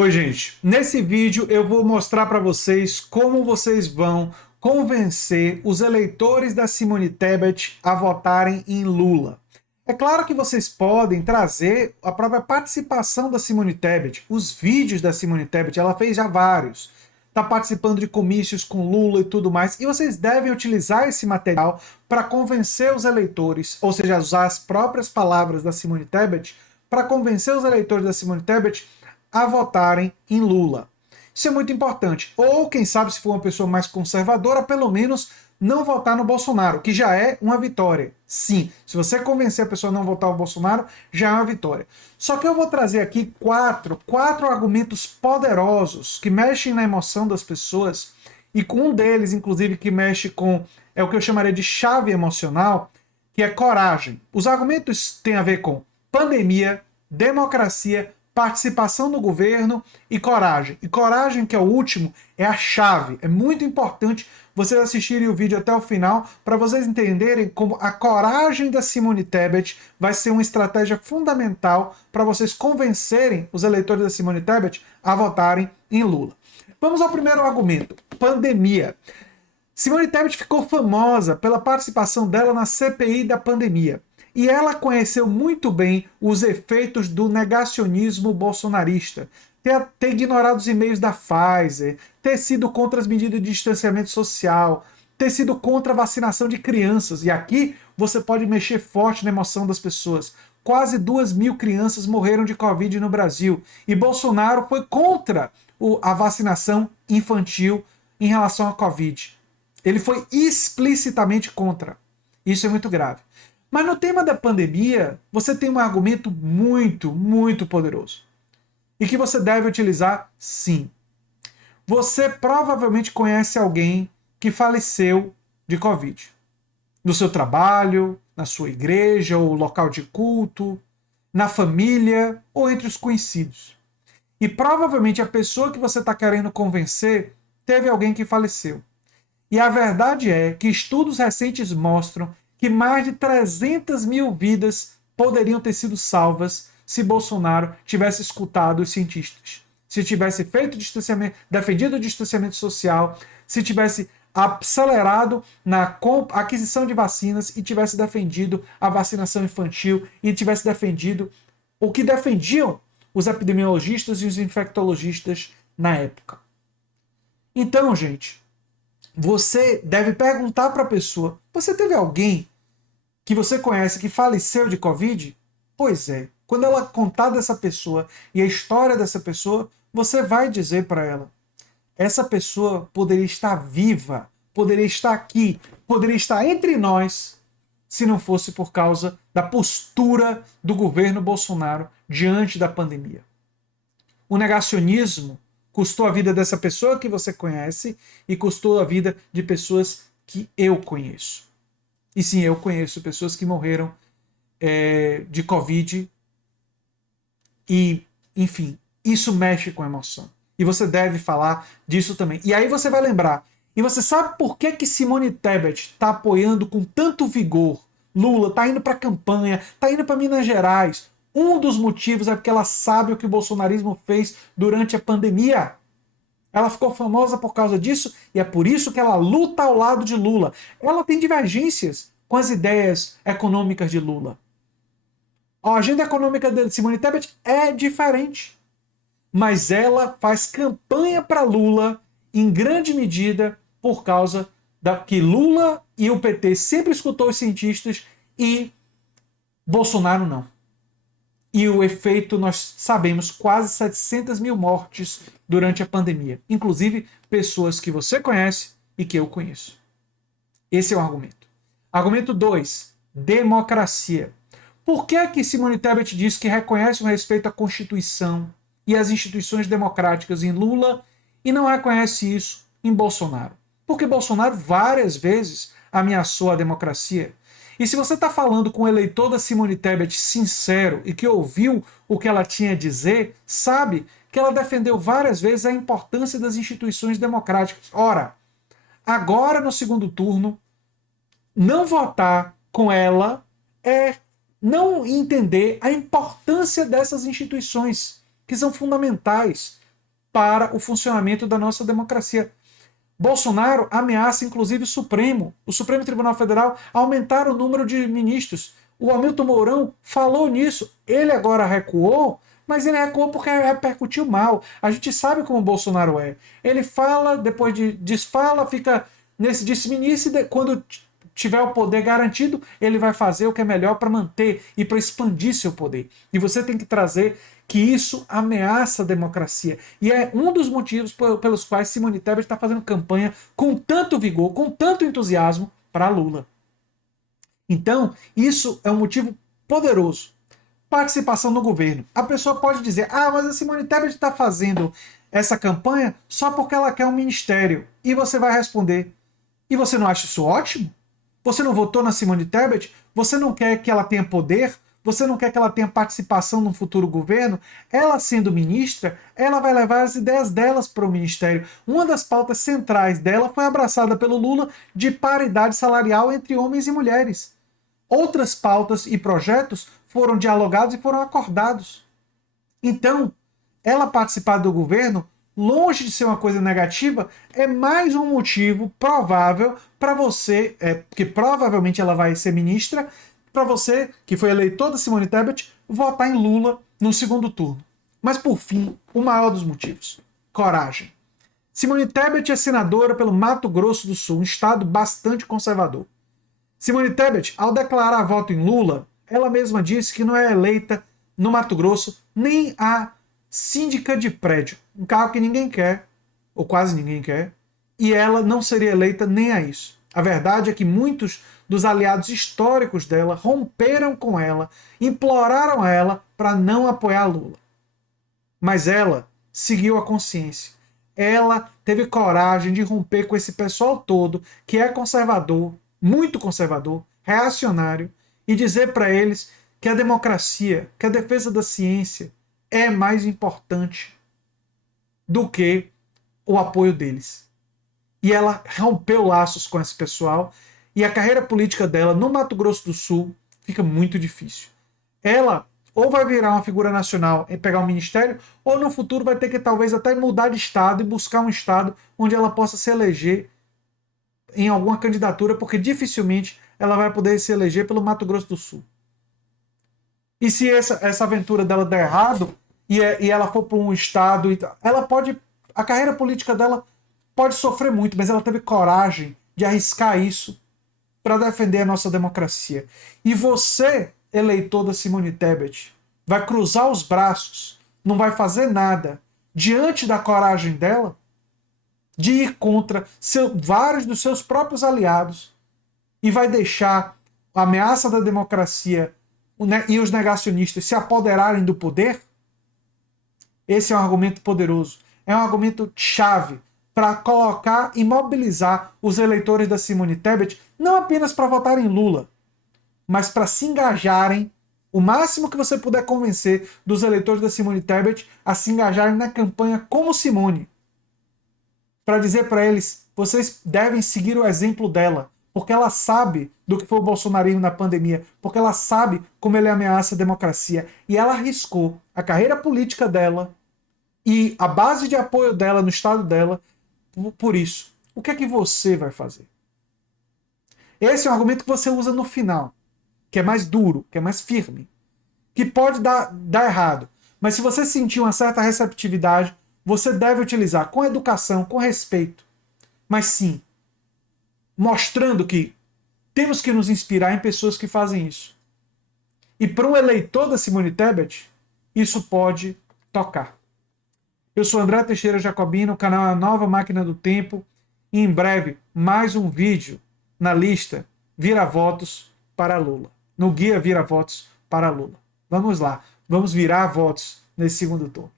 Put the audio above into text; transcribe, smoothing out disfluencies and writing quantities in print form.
Oi, gente. Nesse vídeo eu vou mostrar para vocês como vocês vão convencer os eleitores da Simone Tebet a votarem em Lula. É claro que vocês podem trazer a própria participação da Simone Tebet, os vídeos da Simone Tebet, ela fez já vários. Está participando de comícios com Lula e tudo mais, e vocês devem utilizar esse material para convencer os eleitores, ou seja, usar as próprias palavras da Simone Tebet para convencer os eleitores da Simone Tebet a votarem em Lula. Isso é muito importante. Ou, quem sabe, se for uma pessoa mais conservadora, pelo menos não votar no Bolsonaro, que já é uma vitória. Sim, se você convencer a pessoa a não votar no Bolsonaro, já é uma vitória. Só que eu vou trazer aqui quatro argumentos poderosos que mexem na emoção das pessoas, e com um deles, inclusive, que mexe com, é o que eu chamaria de chave emocional, que é coragem. Os argumentos têm a ver com pandemia, democracia, participação no governo e coragem. E coragem, que é o último, é a chave. É muito importante vocês assistirem o vídeo até o final para vocês entenderem como a coragem da Simone Tebet vai ser uma estratégia fundamental para vocês convencerem os eleitores da Simone Tebet a votarem em Lula. Vamos ao primeiro argumento: pandemia. Simone Tebet ficou famosa pela participação dela na CPI da pandemia. E ela conheceu muito bem os efeitos do negacionismo bolsonarista. Ter ignorado os e-mails da Pfizer, ter sido contra as medidas de distanciamento social, ter sido contra a vacinação de crianças. E aqui você pode mexer forte na emoção das pessoas. Quase 2.000 crianças morreram de Covid no Brasil. E Bolsonaro foi contra a vacinação infantil em relação à Covid. Ele foi explicitamente contra. Isso é muito grave. Mas no tema da pandemia, você tem um argumento muito poderoso. E que você deve utilizar, sim. Você provavelmente conhece alguém que faleceu de Covid. No seu trabalho, na sua igreja ou local de culto, na família ou entre os conhecidos. E provavelmente a pessoa que você está querendo convencer teve alguém que faleceu. E a verdade é que estudos recentes mostram que mais de 300.000 vidas poderiam ter sido salvas se Bolsonaro tivesse escutado os cientistas, se tivesse feito distanciamento, defendido o distanciamento social, se tivesse acelerado na aquisição de vacinas e tivesse defendido a vacinação infantil e tivesse defendido o que defendiam os epidemiologistas e os infectologistas na época. Então, gente, você deve perguntar para a pessoa: você teve alguém que você conhece que faleceu de Covid? Pois é. Quando ela contar dessa pessoa e a história dessa pessoa, você vai dizer para ela: essa pessoa poderia estar viva, poderia estar aqui, poderia estar entre nós, se não fosse por causa da postura do governo Bolsonaro diante da pandemia. O negacionismo custou a vida dessa pessoa que você conhece e custou a vida de pessoas que eu conheço. E sim, eu conheço pessoas que morreram de Covid e, enfim, isso mexe com a emoção. E você deve falar disso também. E aí você vai lembrar. E você sabe por que Simone Tebet está apoiando com tanto vigor Lula, está indo para a campanha, está indo para Minas Gerais? Um dos motivos é porque ela sabe o que o bolsonarismo fez durante a pandemia. Ela ficou famosa por causa disso e é por isso que ela luta ao lado de Lula. Ela tem divergências com as ideias econômicas de Lula. A agenda econômica de Simone Tebet é diferente. Mas ela faz campanha para Lula em grande medida por causa que Lula e o PT sempre escutou os cientistas e Bolsonaro não. E o efeito, nós sabemos, quase 700.000 mortes durante a pandemia. Inclusive, pessoas que você conhece e que eu conheço. Esse é o argumento. Argumento 2. Democracia. Por que Simone Tebet diz que reconhece o respeito à Constituição e às instituições democráticas em Lula e não reconhece isso em Bolsonaro? Porque Bolsonaro várias vezes ameaçou a democracia. E se você está falando com o eleitor da Simone Tebet sincero e que ouviu o que ela tinha a dizer, sabe que ela defendeu várias vezes a importância das instituições democráticas. Ora, agora no segundo turno, não votar com ela é não entender a importância dessas instituições, que são fundamentais para o funcionamento da nossa democracia. Bolsonaro ameaça, inclusive, o Supremo Tribunal Federal, a aumentar o número de ministros. O Hamilton Mourão falou nisso. Ele agora recuou, mas ele recuou porque repercutiu mal. A gente sabe como o Bolsonaro é. Ele fala, depois desfala, fica nesse disse-me-disse, e quando tiver o poder garantido, ele vai fazer o que é melhor para manter e para expandir seu poder. E você tem que trazer que isso ameaça a democracia. E é um dos motivos pelos quais Simone Tebet está fazendo campanha com tanto vigor, com tanto entusiasmo para Lula. Então, isso é um motivo poderoso. Participação no governo. A pessoa pode dizer, mas a Simone Tebet está fazendo essa campanha só porque ela quer um ministério. E você vai responder, e você não acha isso ótimo? Você não votou na Simone Tebet? Você não quer que ela tenha poder? Você não quer que ela tenha participação no futuro governo? Ela sendo ministra, ela vai levar as ideias delas para o ministério. Uma das pautas centrais dela foi abraçada pelo Lula de paridade salarial entre homens e mulheres. Outras pautas e projetos foram dialogados e foram acordados. Então, ela participar do governo, longe de ser uma coisa negativa, é mais um motivo provável para você, porque provavelmente ela vai ser ministra, para você, que foi eleitor da Simone Tebet, votar em Lula no segundo turno. Mas, por fim, o maior dos motivos: coragem. Simone Tebet é senadora pelo Mato Grosso do Sul, um estado bastante conservador. Simone Tebet, ao declarar voto em Lula, ela mesma disse que não é eleita no Mato Grosso nem a síndica de prédio, um cargo que ninguém quer, ou quase ninguém quer, e ela não seria eleita nem a isso. A verdade é que muitos dos aliados históricos dela romperam com ela, imploraram a ela para não apoiar Lula. Mas ela seguiu a consciência. Ela teve coragem de romper com esse pessoal todo que é conservador, muito conservador, reacionário, e dizer para eles que a democracia, que a defesa da ciência é mais importante do que o apoio deles. E ela rompeu laços com esse pessoal, e a carreira política dela no Mato Grosso do Sul fica muito difícil. Ela ou vai virar uma figura nacional e pegar um ministério, ou no futuro vai ter que talvez até mudar de estado e buscar um estado onde ela possa se eleger em alguma candidatura, porque dificilmente ela vai poder se eleger pelo Mato Grosso do Sul. E se essa aventura dela der errado, e ela for para um estado, ela pode, a carreira política dela pode sofrer muito, mas ela teve coragem de arriscar isso para defender a nossa democracia. E você, eleitor da Simone Tebet, vai cruzar os braços, não vai fazer nada diante da coragem dela de ir contra vários dos seus próprios aliados e vai deixar a ameaça da democracia e os negacionistas se apoderarem do poder? Esse é um argumento poderoso. É um argumento chave para colocar e mobilizar os eleitores da Simone Tebet, não apenas para votarem em Lula, mas para se engajarem, o máximo que você puder convencer dos eleitores da Simone Tebet a se engajarem na campanha como Simone. Para dizer para eles, vocês devem seguir o exemplo dela, porque ela sabe do que foi o bolsonarismo na pandemia, porque ela sabe como ele ameaça a democracia, e ela arriscou a carreira política dela e a base de apoio dela no estado dela por isso. O que é que você vai fazer? Esse é um argumento que você usa no final, que é mais duro, que é mais firme, que pode dar errado, mas se você sentir uma certa receptividade, você deve utilizar com educação, com respeito, mas sim, mostrando que temos que nos inspirar em pessoas que fazem isso. E para um eleitor da Simone Tebet, isso pode tocar. Eu sou André Teixeira Jacobino, o canal é a Nova Máquina do Tempo, e em breve mais um vídeo na lista Vira Votos para Lula, no guia Vira Votos para Lula. Vamos lá, vamos virar votos nesse segundo turno.